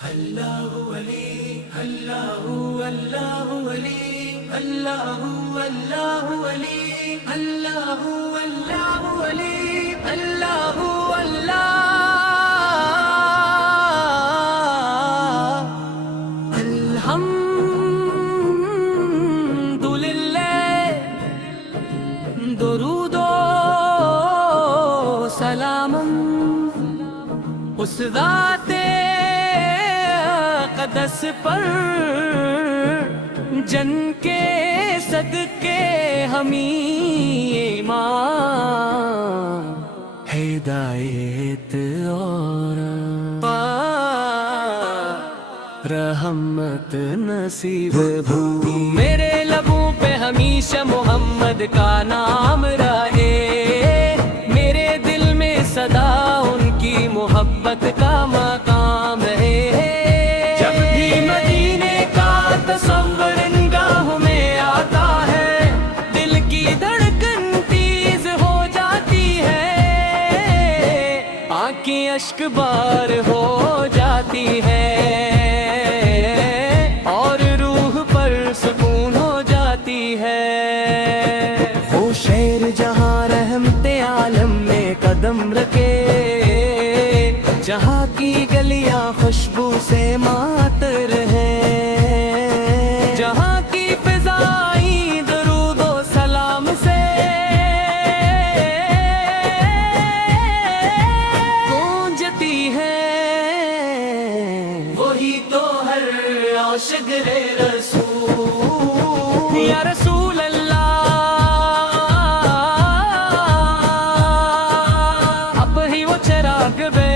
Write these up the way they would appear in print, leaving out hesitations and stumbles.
اللہ ولی اللہ اللہ ولی اللہ اللہ ولی اللہ اللہ ولی اللہ اللہ الحمدللہ درود و سلام اس ذات قدس پر جن کے صدقے ہمیں ایمان ہدایت اور رحمت نصیب ہو میرے لبوں پہ ہمیشہ محمد کا نام رہے میرے دل میں صدا ان کی محبت کا مقام ہے جب بھی مدینے کا تصور نگاہوں میں آتا ہے دل کی دھڑکن تیز ہو جاتی ہے آنکھیں اشک بار ہو جاتی ہے اور روح پر سکون ہو جاتی ہے وہ شہر جہاں رحمت عالم میں قدم رکھے جہاں کی گلیاں خوشبو سے معطر ہیں جہاں کی فضائیں درود و سلام سے گونجتی ہیں وہی تو ہر عاشق رسول یا رسول اللہ اب ہی وہ چراغ بے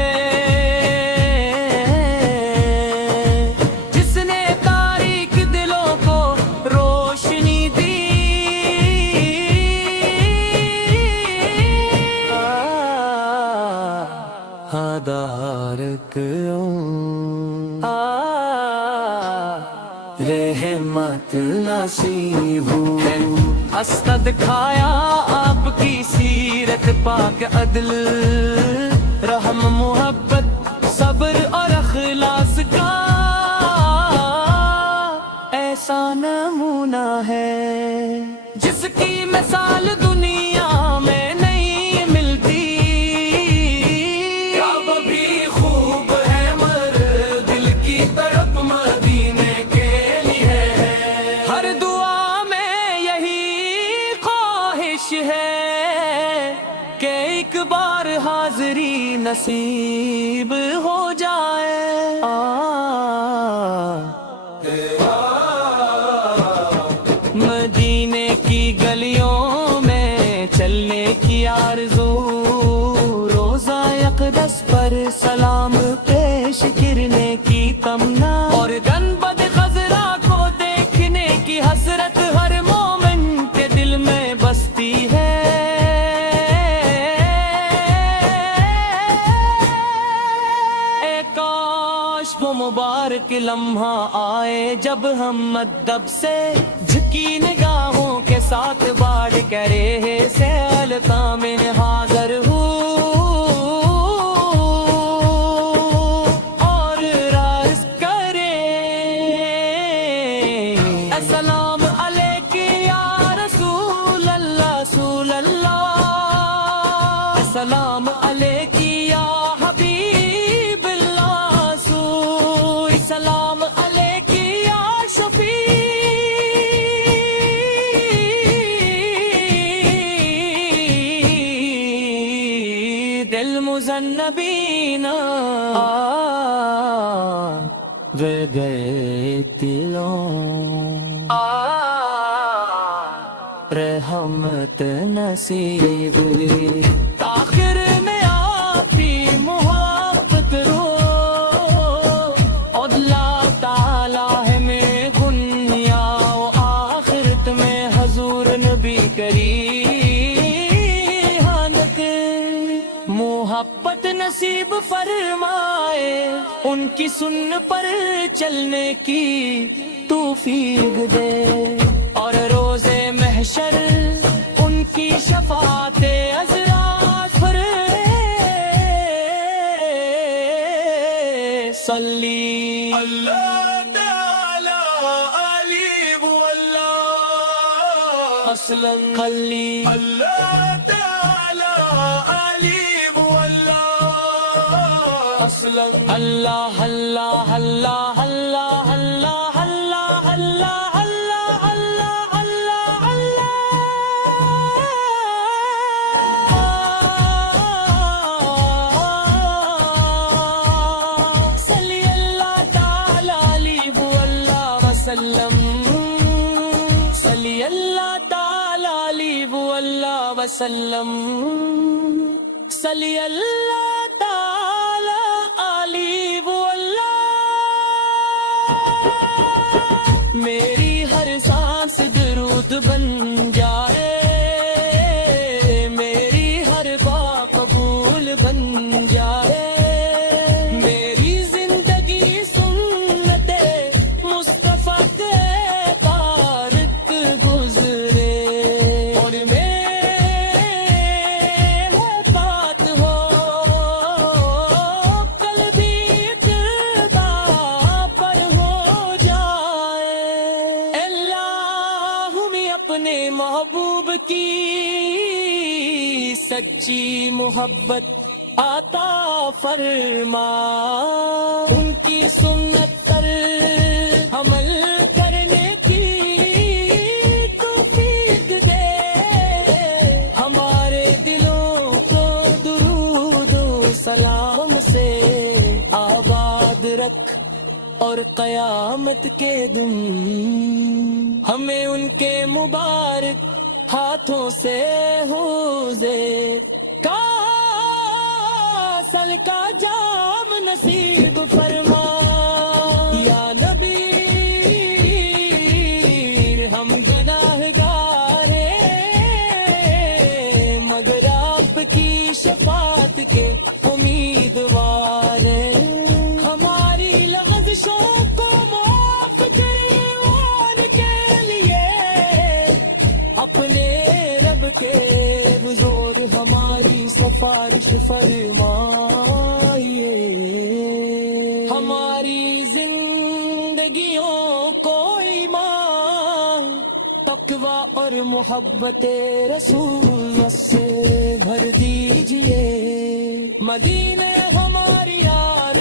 رحمت نصیب ہے اسد کھایا آپ کی سیرت پاک عدل رحم محبت صبر اور اخلاص کا ایسا نمونہ ہے جس کی مثال دنیا میں نہیں ملتی اب بھی خوب ہے مر دل کی طرف مدینے کے لیے ہر دعا میں یہی خواہش ہے کہ ایک بار حاضری نصیب ہو جائے مدینے کی گلیوں میں چلنے کی آرزو روزہ اقدس پر سلام پیش کرنے کی تمنا اور گنبد خضرا کو دیکھنے کی حسرت ہر مومن کے دل میں بستی ہے اے کاش وہ مبارک لمحہ آئے جب ہم مدب سے جھکی نگاہوں کے ساتھ باڑ کرے سے القاء میں حاضر ہوں اور راز کرے السلام علیک یا رسول اللہ رسول اللہ السلام علیک یا حبیب اللہ السلام علیک یا شفیع المذنبین رہ گئے دلوں رحمت نصیب آخر میں آپ کی محبت رو اللہ تعالی ہے میں دنیا و آخرت میں حضور نبی کریم محبت نصیب فرمائے ان کی سن پر چلنے کی توفیق دے اور روزے محشر ان کی شفاعت عذرا پر صلی اللہ تعالی علی واللہ اسلم خلی اللہ تعالی علی واللہ اسلم اللہ اللہ اللہ اللہ اللہ اللہ اللہ اللہ اللہ اللہ صلی اللہ تعالی علیہ وسلم صلی اللہ تعالی علیہ وسلم صلی اللہ تعالی علیہ وسلم میری ہر سانس درود بن جائے میری ہر بات قبول بن جائے میری زندگی سنت مصطفیٰ کے طارق گزرے اور میرے بات ہو کل بھی اتباع پر ہو جائے اللہ ہمیں اپنے محبوب کی سچی محبت عطا فرما ان کی سنت پر عمل کرنے کی توفیق دے ہمارے دلوں کو درود و سلام سے آباد رکھ اور قیامت کے دن ہمیں ان کے مبارک ہاتھوں سے حوضے کاثر کا جام نصیب فرما یا نبی ہم گناہگار ہیں مگر آپ کی شفاعت کے امیدوار ہیں ہماری لغزشوں کو معاف کرے ان کے لیے اپنے رب کے حضور ہماری سفارش فرمائیے ہماری زندگیوں کو ایمان تقوی اور محبت رسول سے بھر دیجئے مدینے ہماری یار